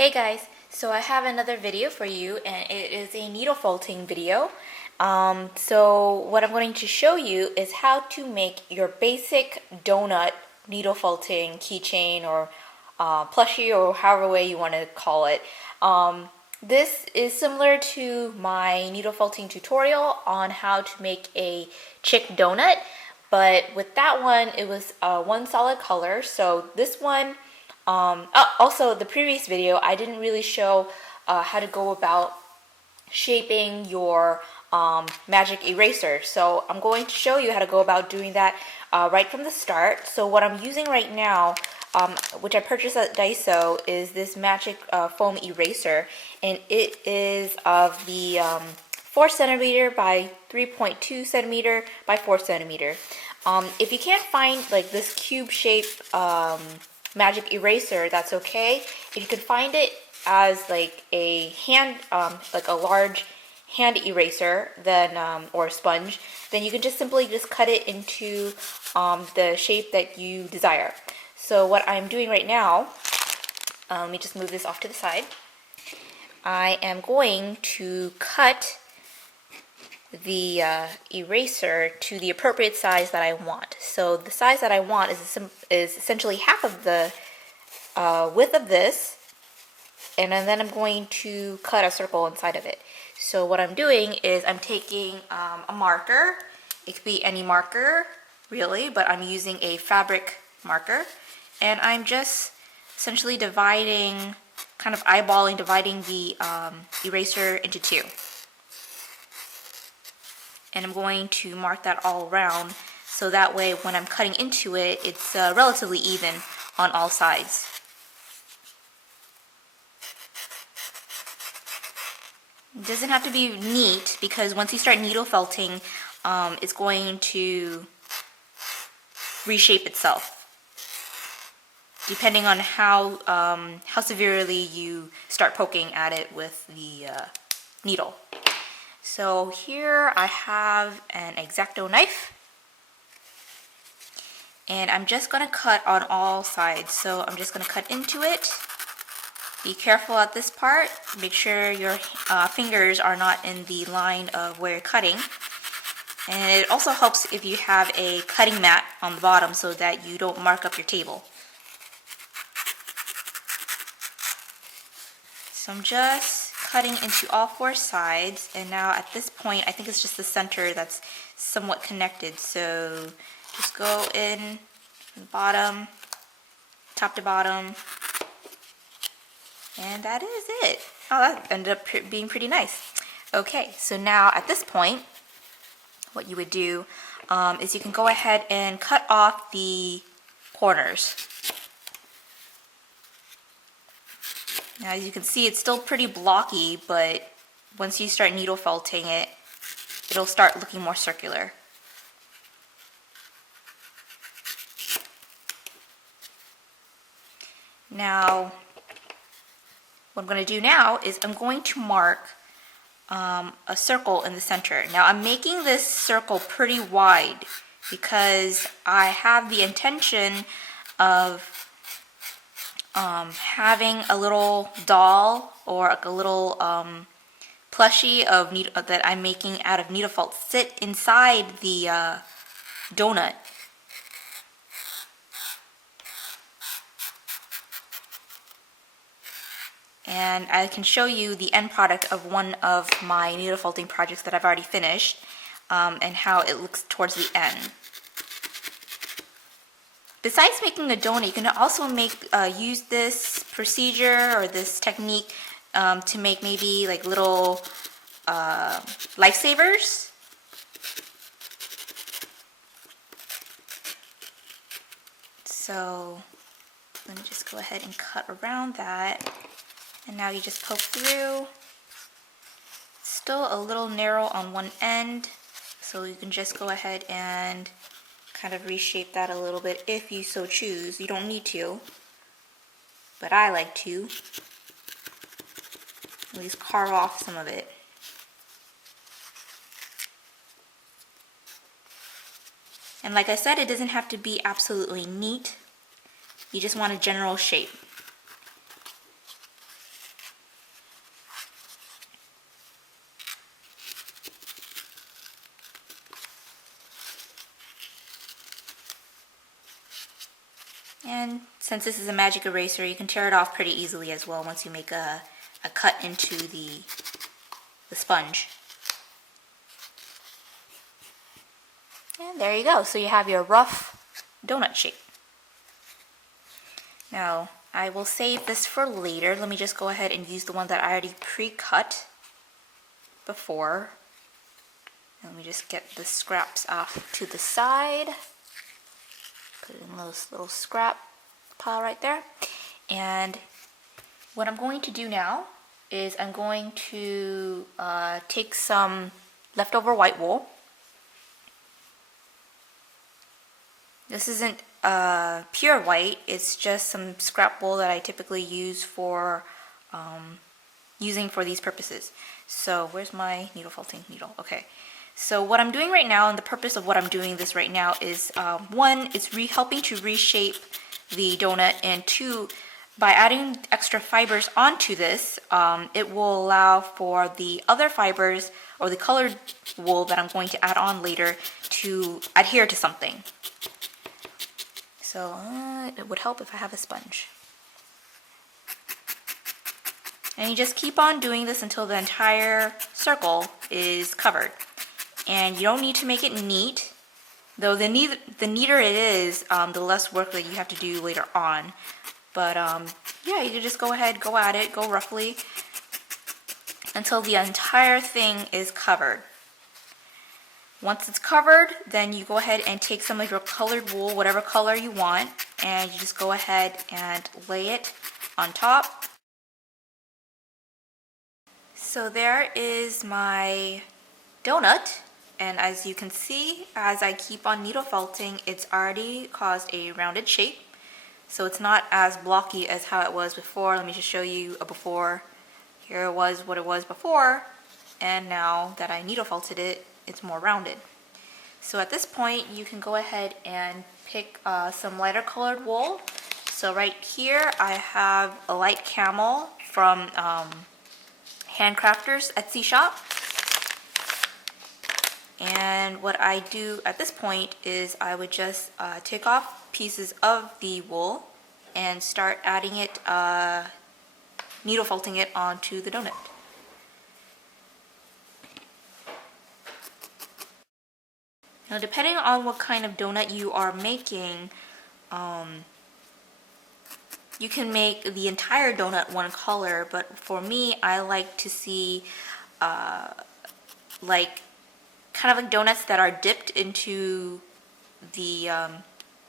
Hey guys, so I have another video for you and it is a needle felting video. So what I'm going to show you is how to make your basic donut needle felting keychain or plushie or however way you want to call it. This is similar to my needle felting tutorial on how to make a chick donut, but with that one it was one solid color. So this one also, the previous video, I didn't really show how to go about shaping your magic eraser. So I'm going to show you how to go about doing that right from the start. So what I'm using right now, which I purchased at Daiso, is this magic foam eraser. And it is of the 4 centimeter by 3.2 centimeter by 4 centimeter. If you can't find like this cube shape magic eraser, that's okay. If you could find it as like a hand, like a large hand eraser, then or a sponge, then you can just simply cut it into the shape that you desire. So what I'm doing right now, let me just move this off to the side. I am going to cut the eraser to the appropriate size that I want. So the size that I want is essentially half of the width of this, and then I'm going to cut a circle inside of it. So what I'm doing is I'm taking a marker. It could be any marker really, but I'm using a fabric marker, and I'm just essentially dividing, kind of eyeballing, dividing the eraser into two. And I'm going to mark that all around so that way when I'm cutting into it, it's relatively even on all sides. It doesn't have to be neat, because once you start needle felting, it's going to reshape itself depending on how severely you start poking at it with the needle. So here I have an X-Acto knife, and I'm just going to cut on all sides. So I'm just going to cut into it. Be careful at this part. Make sure your fingers are not in the line of where you're cutting. And it also helps if you have a cutting mat on the bottom so that you don't mark up your table. So I'm just cutting into all 4 sides, and now at this point I think it's just the center that's somewhat connected. So just go in from the bottom, top to bottom, and that is it. Oh, that ended up being pretty nice. Okay, so now at this point what you would do is you can go ahead and cut off the corners. Now, as you can see, it's still pretty blocky, but once you start needle felting it, it'll start looking more circular. Now, what I'm going to do now is I'm going to mark a circle in the center. Now, I'm making this circle pretty wide because I have the intention of having a little doll or like a little plushie of that I'm making out of needle felt sit inside the donut. And I can show you the end product of one of my needle felting projects that I've already finished, and how it looks towards the end. Besides making a donut, you can also use this procedure or this technique to make maybe like little lifesavers. So let me just go ahead and cut around that, and now you just poke through. Still a little narrow on one end, so you can just go ahead and kind of reshape that a little bit if you so choose. You don't need to, but I like to at least carve off some of it. And like I said, it doesn't have to be absolutely neat. You just want a general shape. And since this is a magic eraser, you can tear it off pretty easily as well once you make a cut into the sponge. And there you go. So you have your rough donut shape. Now, I will save this for later. Let me just go ahead and use the one that I already pre-cut before. Let me just get the scraps off to the side. Put it in this little scrap pile right there. And what I'm going to do now is I'm going to take some leftover white wool. This isn't pure white, it's just some scrap wool that I typically use for using for these purposes. So where's my needle felting needle? Okay. So what I'm doing right now, and the purpose of what I'm doing this right now is one, it's helping to reshape the donut, and two, by adding extra fibers onto this, it will allow for the other fibers or the colored wool that I'm going to add on later to adhere to something. So it would help if I have a sponge. And you just keep on doing this until the entire circle is covered. And you don't need to make it neat, though the neater it is, the less work that you have to do later on. But yeah, you can just go ahead, go at it, go roughly until the entire thing is covered. Once it's covered, then you go ahead and take some of your colored wool, whatever color you want, and you just go ahead and lay it on top. So there is my donut, and as you can see, as I keep on needle felting, it's already caused a rounded shape. So it's not as blocky as how it was before. Let me just show you a before. Here it was what it was before, and now that I needle felted it, it's more rounded. So at this point, you can go ahead and pick some lighter colored wool. So right here, I have a light camel from Handcrafter's Etsy shop. And what I do at this point is I would just take off pieces of the wool and start adding it, needle felting it onto the donut. Now, depending on what kind of donut you are making, you can make the entire donut one color, but for me, I like to see like kind of like donuts that are dipped into the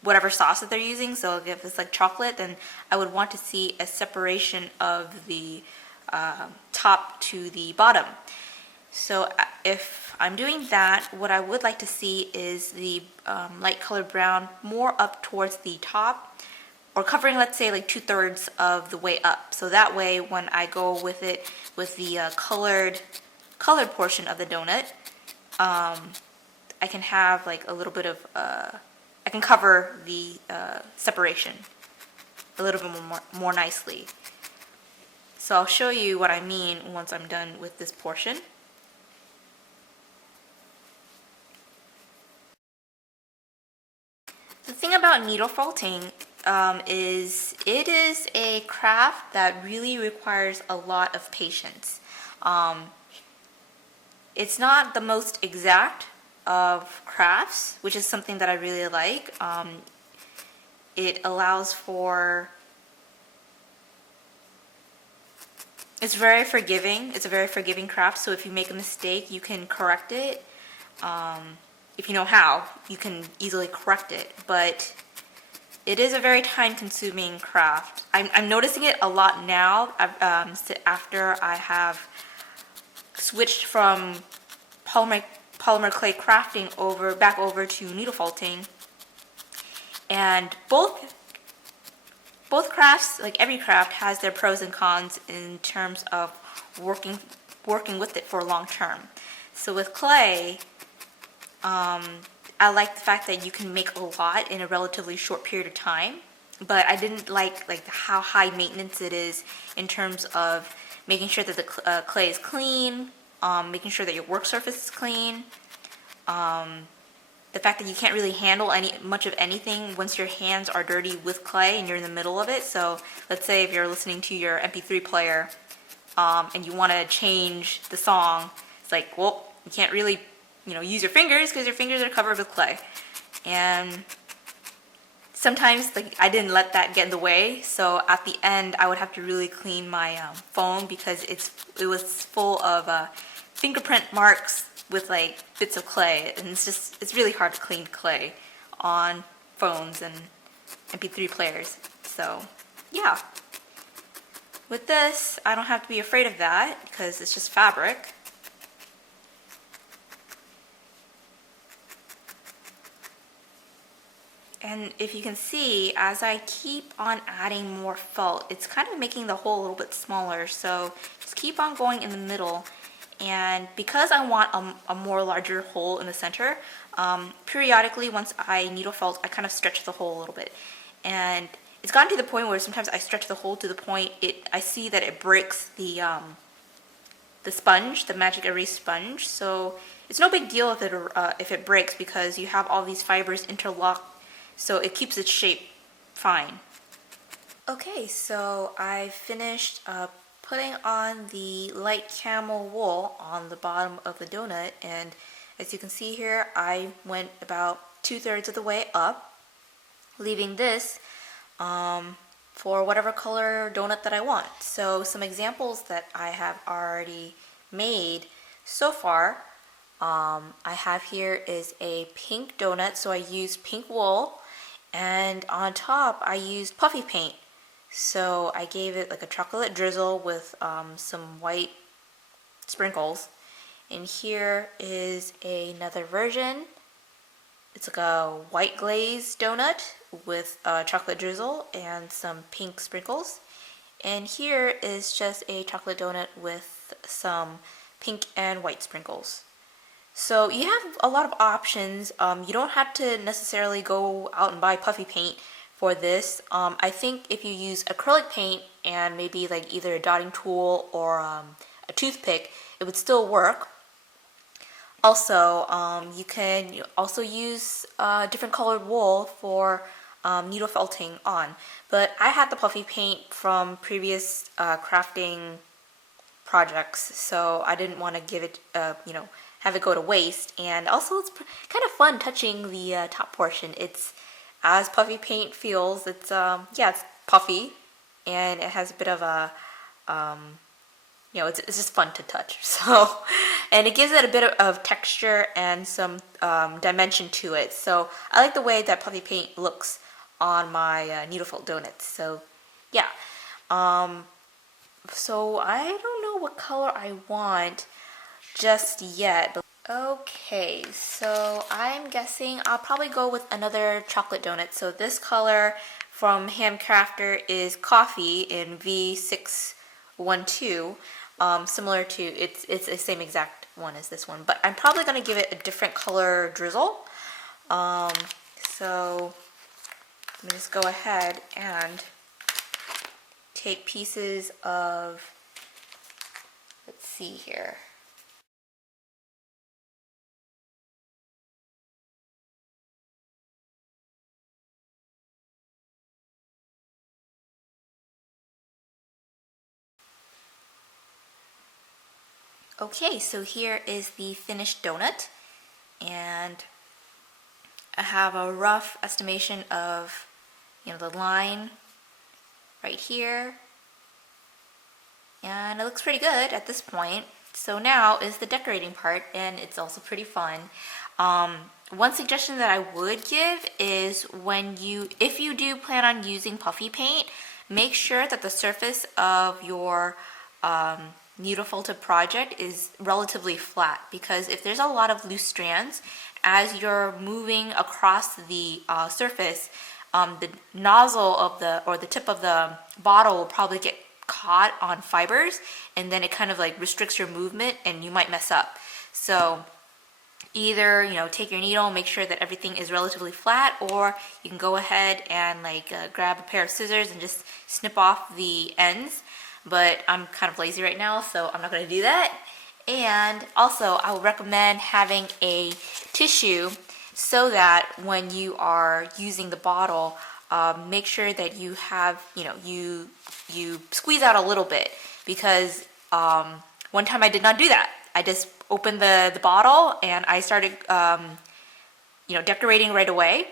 whatever sauce that they're using. So if it's like chocolate, then I would want to see a separation of the top to the bottom. So if I'm doing that, what I would like to see is the light colored brown more up towards the top, or covering, let's say, like 2/3 of the way up. So that way, when I go with it with the colored portion of the donut, I can have like a little bit of I can cover the separation a little bit more nicely. So I'll show you what I mean once I'm done with this portion. The thing about needle felting is it is a craft that really requires a lot of patience. It's not the most exact of crafts, which is something that I really like. It allows for, it's very forgiving. It's a very forgiving craft, so if you make a mistake, you can correct it. If you know how, you can easily correct it, but it is a very time-consuming craft. I'm noticing it a lot now after I have switched from polymer clay crafting back over to needle felting, and both crafts, like every craft, has their pros and cons in terms of working with it for long term. So with clay, I like the fact that you can make a lot in a relatively short period of time, but I didn't like how high maintenance it is in terms of making sure that the clay is clean, making sure that your work surface is clean, the fact that you can't really handle much of anything once your hands are dirty with clay and you're in the middle of it. So let's say if you're listening to your MP3 player and you want to change the song, it's like, well, you can't really, use your fingers because your fingers are covered with clay. And sometimes I didn't let that get in the way, so at the end I would have to really clean my phone because it was full of fingerprint marks with bits of clay, and it's really hard to clean clay on phones and MP3 players. So yeah, with this I don't have to be afraid of that because it's just fabric. And if you can see, as I keep on adding more felt, it's kind of making the hole a little bit smaller. So just keep on going in the middle. And because I want a more larger hole in the center, periodically once I needle felt, I kind of stretch the hole a little bit. And it's gotten to the point where sometimes I stretch the hole to the point I see that it breaks the sponge, the magic erase sponge. So it's no big deal if it breaks because you have all these fibers interlocked. So it keeps its shape fine. Okay, so I finished putting on the light camel wool on the bottom of the donut, and as you can see here, I went about 2/3 of the way up, leaving this for whatever color donut that I want. So some examples that I have already made so far, I have here is a pink donut, so I used pink wool. And on top, I used puffy paint. So I gave it like a chocolate drizzle with some white sprinkles. And here is another version. It's like a white glazed donut with chocolate drizzle and some pink sprinkles. And here is just a chocolate donut with some pink and white sprinkles. So you have a lot of options. You don't have to necessarily go out and buy puffy paint for this. I think if you use acrylic paint and maybe either a dotting tool or a toothpick, it would still work. Also, you can also use different colored wool for needle felting on. But I had the puffy paint from previous crafting projects, so I didn't want to give it, have it go to waste. And also it's kind of fun touching the top portion. It's as puffy paint feels. It's it's puffy and it has a bit of a it's just fun to touch. So, and it gives it a bit of texture and some dimension to it. So I like the way that puffy paint looks on my needle felt donuts. So yeah, so I don't know what color I want just yet. Okay, so I'm guessing I'll probably go with another chocolate donut. So this color from Handcrafter is coffee in V612. Similar to, it's the same exact one as this one, but I'm probably going to give it a different color drizzle. So let me just go ahead and take pieces of, let's see here. Okay, so here is the finished donut, and I have a rough estimation of, the line right here, and it looks pretty good at this point. So now is the decorating part, and it's also pretty fun. One suggestion that I would give is if you do plan on using puffy paint, make sure that the surface of your needle felted project is relatively flat, because if there's a lot of loose strands, as you're moving across the surface, the nozzle of the tip of the bottle will probably get caught on fibers, and then it kind of restricts your movement and you might mess up. So either take your needle and make sure that everything is relatively flat, or you can go ahead and grab a pair of scissors and just snip off the ends. But I'm kind of lazy right now, so I'm not going to do that. And also, I would recommend having a tissue so that when you are using the bottle, make sure that you have, you squeeze out a little bit, because one time I did not do that. I just opened the bottle and I started, decorating right away.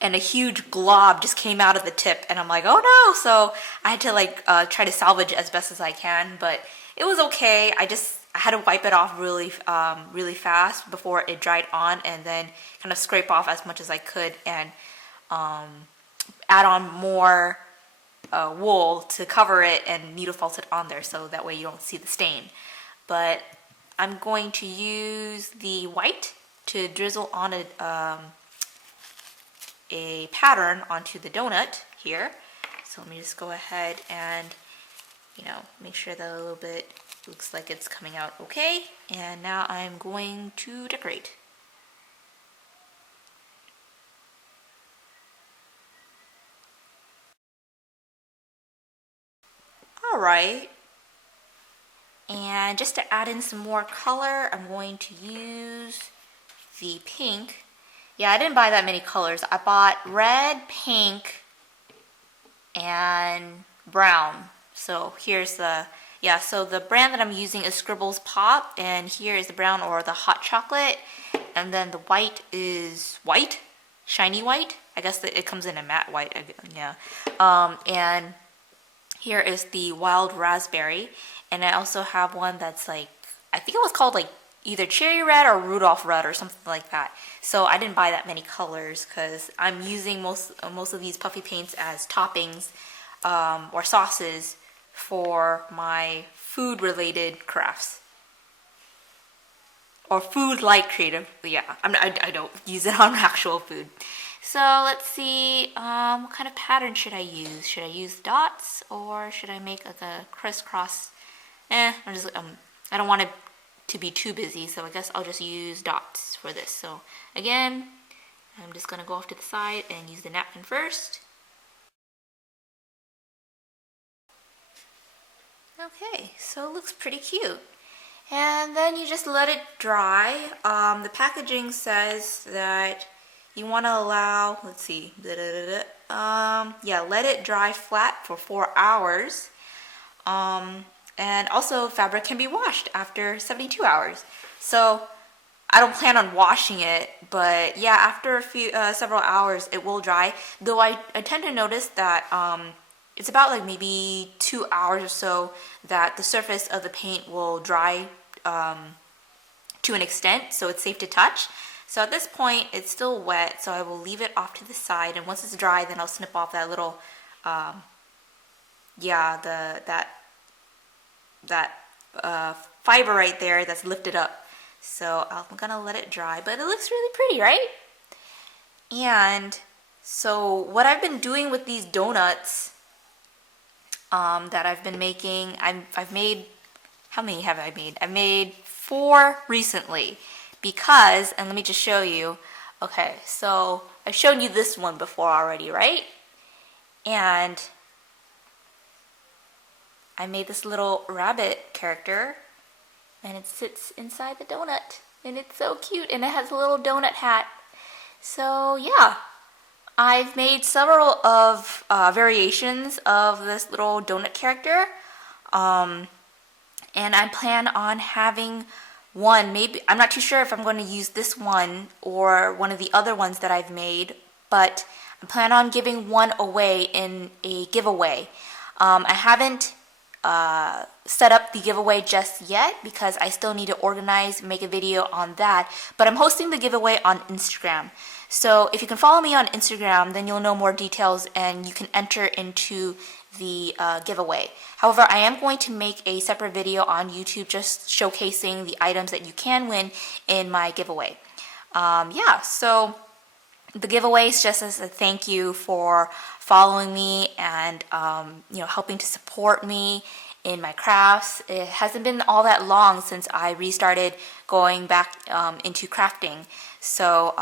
And a huge glob just came out of the tip, and I'm like, oh no! So I had to try to salvage as best as I can, but it was okay. I had to wipe it off really, really fast before it dried on, and then kind of scrape off as much as I could, and add on more wool to cover it and needle felt it on there, so that way you don't see the stain. But I'm going to use the white to drizzle on a pattern onto the donut here. So let me just go ahead and make sure that a little bit looks like it's coming out okay. And now I'm going to decorate. All right. And just to add in some more color, I'm going to use the pink. Yeah, I didn't buy that many colors. I bought red, pink, and brown. So here's so the brand that I'm using is Scribbles Pop, and here is the brown, or the hot chocolate, and then the white is white, shiny white. I guess it comes in a matte white, yeah. And here is the wild raspberry, and I also have one that's I think it was called either cherry red or Rudolph red or something like that. So I didn't buy that many colors because I'm using most of these puffy paints as toppings or sauces for my food related crafts. Or food like creative, yeah, I don't use it on actual food. So let's see, what kind of pattern should I use? Should I use dots, or should I make a crisscross? I don't want to be too busy, so I guess I'll just use dots for this. So again, I'm just gonna go off to the side and use the napkin first. Okay, so it looks pretty cute. And then you just let it dry. The packaging says that you want to allow, let's see, let it dry flat for 4 hours. And also, fabric can be washed after 72 hours. So I don't plan on washing it, but yeah, after several hours, it will dry. Though I tend to notice that it's about maybe 2 hours or so that the surface of the paint will dry to an extent, so it's safe to touch. So at this point, it's still wet, so I will leave it off to the side, and once it's dry, then I'll snip off that little, fiber right there that's lifted up. So I'm gonna let it dry, but it looks really pretty, right? And so what I've been doing with these donuts that I've been making, I've made, how many have I made? I made 4 recently because, and let me just show you. Okay, so I've shown you this one before already, right? And I made this little rabbit character, and it sits inside the donut, and it's so cute, and it has a little donut hat. So yeah, I've made several of variations of this little donut character, and I plan on having one, maybe, I'm not too sure if I'm going to use this one or one of the other ones that I've made, but I plan on giving one away in a giveaway. I haven't set up the giveaway just yet because I still need to organize, make a video on that, but I'm hosting the giveaway on Instagram. So if you can follow me on Instagram, then you'll know more details and you can enter into the giveaway. However, I am going to make a separate video on YouTube just showcasing the items that you can win in my giveaway. Yeah, so the giveaway is just as a thank you for following me and helping to support me in my crafts. It hasn't been all that long since I restarted going back into crafting. So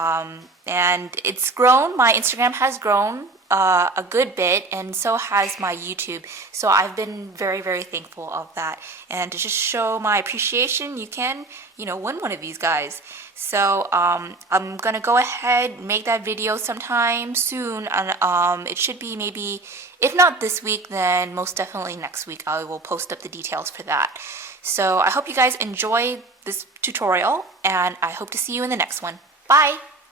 and it's grown. My Instagram has grown a good bit, and so has my YouTube. So I've been very thankful of that. And to just show my appreciation, you can, win one of these guys. So I'm gonna go ahead and make that video sometime soon, and it should be maybe, if not this week, then most definitely next week. I will post up the details for that. So I hope you guys enjoy this tutorial, and I hope to see you in the next one. Bye!